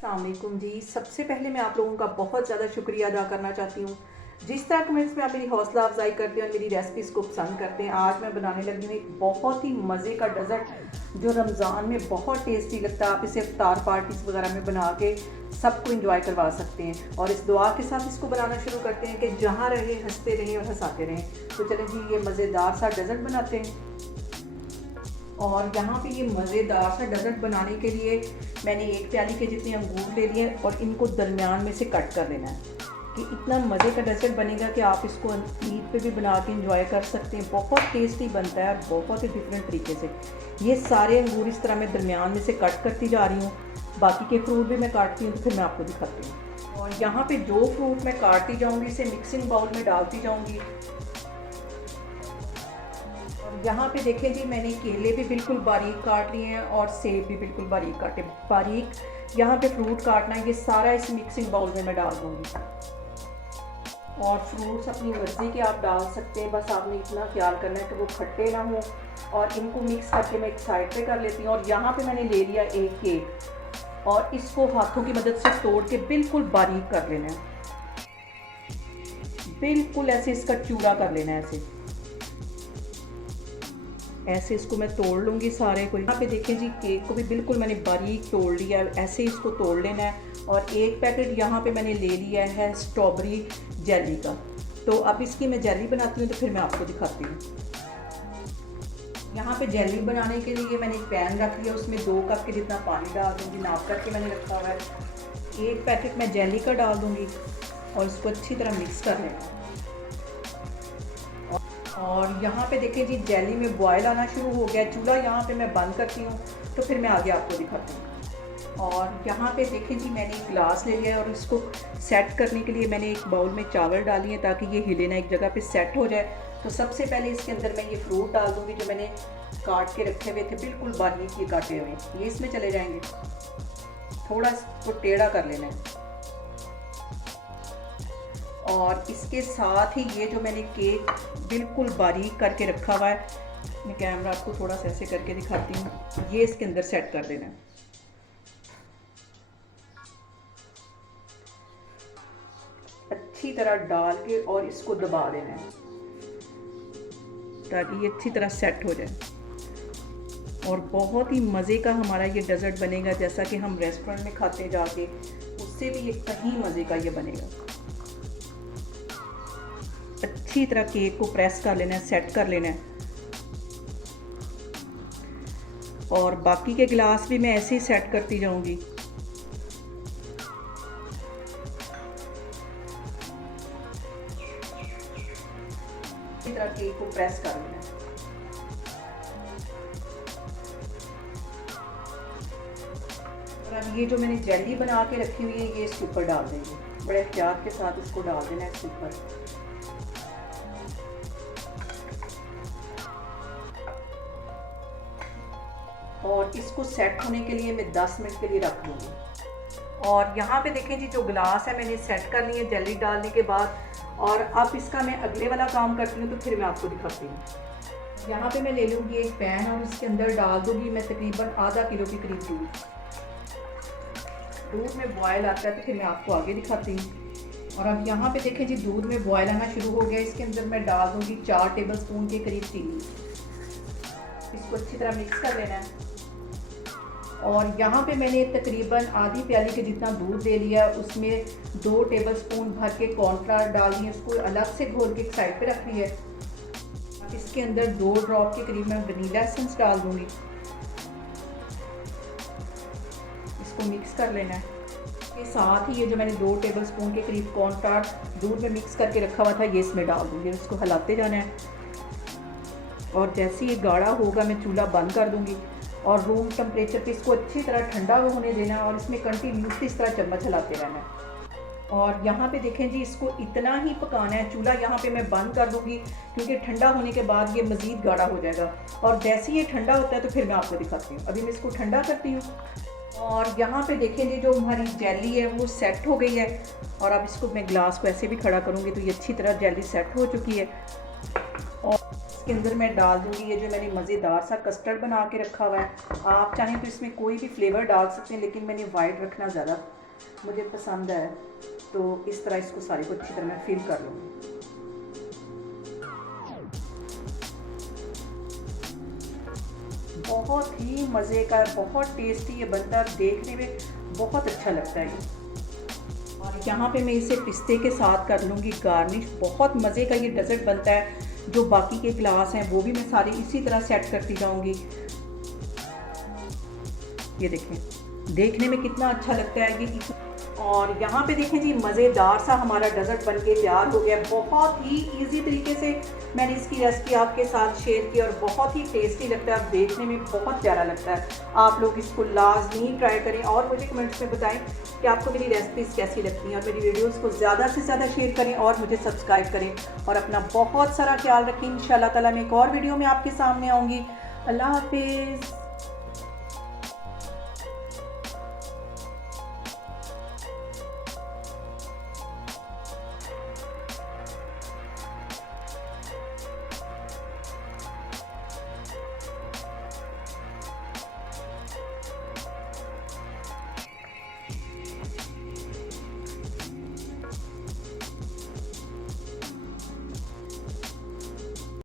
अस्सलाम वालेकुम जी। सबसे पहले मैं आप लोगों का बहुत ज़्यादा शुक्रिया अदा करना चाहती हूँ जिस तरह कमेंट्स में आप मेरी हौसला अफजाई करते हैं और मेरी रेसिपीज़ को पसंद करते हैं। आज मैं बनाने लगी हूँ एक बहुत ही मज़े का डेज़र्ट जो रमज़ान में बहुत टेस्टी लगता है। आप इसे इफ्तार पार्टीज़ वगैरह में बना के सबको इंजॉय करवा सकते हैं। और इस दुआ के साथ इसको बनाना शुरू करते हैं कि जहाँ रहे हंसते रहें और हंसाते रहें। तो चलें जी, ये मज़ेदार सा डेज़र्ट बनाते हैं। और यहाँ पे ये मज़ेदार सा डेज़र्ट बनाने के लिए मैंने एक प्याली के जितने अंगूर ले लिए और इनको दरमियान में से कट कर लेना है कि इतना मज़े का डेज़र्ट बनेगा कि आप इसको ईद पे भी बना के इंजॉय कर सकते हैं। बहुत टेस्टी बनता है और बहुत ही डिफरेंट तरीके से। ये सारे अंगूर इस तरह मैं दरमियान में से कट करती जा रही हूँ। बाकी के फ्रूट भी मैं काटती हूँ तो फिर मैं आपको दिखाती हूँ। और यहाँ पर जो फ्रूट मैं काटती जाऊँगी इसे मिक्सिंग बाउल में डालती जाऊँगी। यहाँ पे देखें जी, मैंने केले भी बिल्कुल बारीक काट लिए हैं और सेब भी बिल्कुल बारीक काटे। बारीक यहाँ पे फ्रूट काटना है, ये सारा इस मिक्सिंग बाउल में मैं डाल दूँगी। और फ्रूट्स अपनी मर्ज़ी के आप डाल सकते हैं, बस आपने इतना ख्याल करना है कि वो खट्टे ना हो। और इनको मिक्स करके मैं एक साइड पे कर लेती हूँ। और यहाँ पे मैंने ले लिया एक केक और इसको हाथों की मदद से तोड़ के बिल्कुल बारीक कर लेना है। बिल्कुल ऐसे इसका चूरा कर लेना है। ऐसे इसको मैं तोड़ लूँगी सारे को। यहाँ पे देखें जी, केक को भी बिल्कुल मैंने बारीक तोड़ लिया। ऐसे इसको तोड़ लेना है। और एक पैकेट यहाँ पे मैंने ले लिया है स्ट्रॉबेरी जेली का। तो अब इसकी मैं जेली बनाती हूँ तो फिर मैं आपको दिखाती हूँ। यहाँ पे जेली बनाने के लिए मैंने एक पैन रख लिया, उसमें 2 कप के जितना पानी डाल दूँगी, नाप करके मैंने रखा हुआ है। एक पैकेट मैं जेली का डाल दूँगी और इसको अच्छी तरह मिक्स कर लेना। और यहाँ पे देखें जी, जेली में बॉयल आना शुरू हो गया। चूल्हा यहाँ पे मैं बंद करती हूँ तो फिर मैं आगे आपको दिखाती हूँ। और यहाँ पे देखें जी, मैंने एक गिलास ले लिया है और इसको सेट करने के लिए मैंने एक बाउल में चावल डाली है ताकि ये हिले ना, एक जगह पे सेट हो जाए। तो सबसे पहले इसके अंदर मैं ये फ्रूट डाल दूँगी जो मैंने काट के रखे हुए थे, बिल्कुल बारीक ये काटे हुए, ये इसमें चले जाएंगे। थोड़ा इसको टेढ़ा कर लेना है। और इसके साथ ही ये जो मैंने केक बिल्कुल बारीक करके रखा हुआ है, मैं कैमरा आपको थोड़ा सा ऐसे करके दिखाती हूँ, ये इसके अंदर सेट कर देना है। अच्छी तरह डाल के और इसको दबा देना है ताकि ये अच्छी तरह सेट हो जाए। और बहुत ही मज़े का हमारा ये डेज़र्ट बनेगा, जैसा कि हम रेस्टोरेंट में खाते हैं जाके, उससे भी ये कहीं मज़े का ये बनेगा। अच्छी तरह केक को प्रेस कर लेना है, सेट कर लेना है। और बाकी के गिलास भी मैं ऐसे ही सेट करती जाऊंगी। इसी तरह केक को प्रेस कर लेना है। और अब ये जो मैंने जेली बना के रखी हुई है, ये इसके ऊपर डाल देंगे। बड़े एहतियात के साथ इसको डाल देना है इसके ऊपर। और इसको सेट होने के लिए मैं 10 मिनट के लिए रख दूँगी। और यहाँ पे देखें जी, जो गिलास है मैंने सेट कर लिए जेली डालने के बाद। और अब इसका मैं अगले वाला काम करती हूँ तो फिर मैं आपको दिखाती हूँ। यहाँ पे मैं ले लूँगी एक पैन और इसके अंदर डाल दूँगी मैं तकरीबन आधा किलो के करीब दूध। दूध में बॉयल आता है तो फिर मैं आपको आगे दिखाती हूँ। और अब यहाँ पे देखें जी, दूध में बॉयल आना शुरू हो गया। इसके अंदर मैं डाल दूँगी 4 टेबल स्पून के करीब चीनी। इसको अच्छी तरह मिक्स कर लेना है। और यहाँ पे मैंने तकरीबन आधी प्याली के जितना दूध ले लिया, उसमें 2 टेबल स्पून भर के कॉर्नफ्लावर डाल दिए, उसको अलग से घोल के एक साइड पे रख लिया है। अब इसके अंदर 2 ड्रॉप के करीब मैं वनीला एसेंस डाल दूँगी। इसको मिक्स कर लेना है। इसके साथ ही ये जो मैंने 2 टेबल स्पून के करीब कॉर्नफ्लावर दूध में मिक्स करके रखा हुआ था, ये इसमें डाल दूँगी। इसको हिलाते जाना है। और जैसे ये गाढ़ा होगा मैं चूल्हा बंद कर दूँगी और रूम टेम्परेचर पे इसको अच्छी तरह ठंडा होने देना है। और इसमें कंटिन्यूसली इस तरह चम्मच हिलाते रहना है। और यहाँ पे देखें जी, इसको इतना ही पकाना है। चूल्हा यहाँ पे मैं बंद कर दूँगी क्योंकि ठंडा होने के बाद ये मज़ीद गाढ़ा हो जाएगा। और जैसे ये ठंडा होता है तो फिर मैं आपको दिखाती हूँ। अभी मैं इसको ठंडा करती हूँ। और यहाँ पे देखें जी, जो हमारी जेली है वो सेट हो गई है। और अब इसको मैं गिलास को ऐसे भी खड़ा करूँगी तो ये अच्छी तरह जेली सेट हो चुकी है। और इसके अंदर मैं डाल दूँगी ये जो मैंने मज़ेदार सा कस्टर्ड बना के रखा हुआ है। आप चाहें तो इसमें कोई भी फ्लेवर डाल सकते हैं, लेकिन मैंने वाइट रखना ज़्यादा मुझे पसंद है। तो इस तरह इसको सारे को अच्छी तरह मैं फिल कर लूँगी। बहुत ही मज़े का, बहुत टेस्टी ये बनता है, देखने में बहुत अच्छा लगता है ये। और यहाँ पे मैं इसे पिस्ते के साथ कर लूँगी गार्निश। बहुत मज़े का ये डेज़र्ट बनता है। जो बाकी के ग्लास हैं वो भी मैं सारे इसी तरह सेट करती जाऊँगी। ये देखें, देखने में कितना अच्छा लगता है ये। और यहाँ पे देखें जी, मज़ेदार सा हमारा डेज़र्ट बनके तैयार हो गया। बहुत ही इजी तरीके से मैंने इसकी रेसिपी आपके साथ शेयर की और बहुत ही टेस्टी लगता है, देखने में बहुत प्यारा लगता है। आप लोग इसको लाजमी ट्राई करें और मुझे कमेंट्स में बताएं कि आपको मेरी रेसिपीज़ कैसी लगती हैं, और मेरी वीडियोस को ज़्यादा से ज़्यादा शेयर करें और मुझे सब्सक्राइब करें और अपना बहुत सारा ख्याल रखें। इंशाल्लाह ताला मैं एक और वीडियो में आपके सामने आऊँगी। अल्लाह हाफिज़।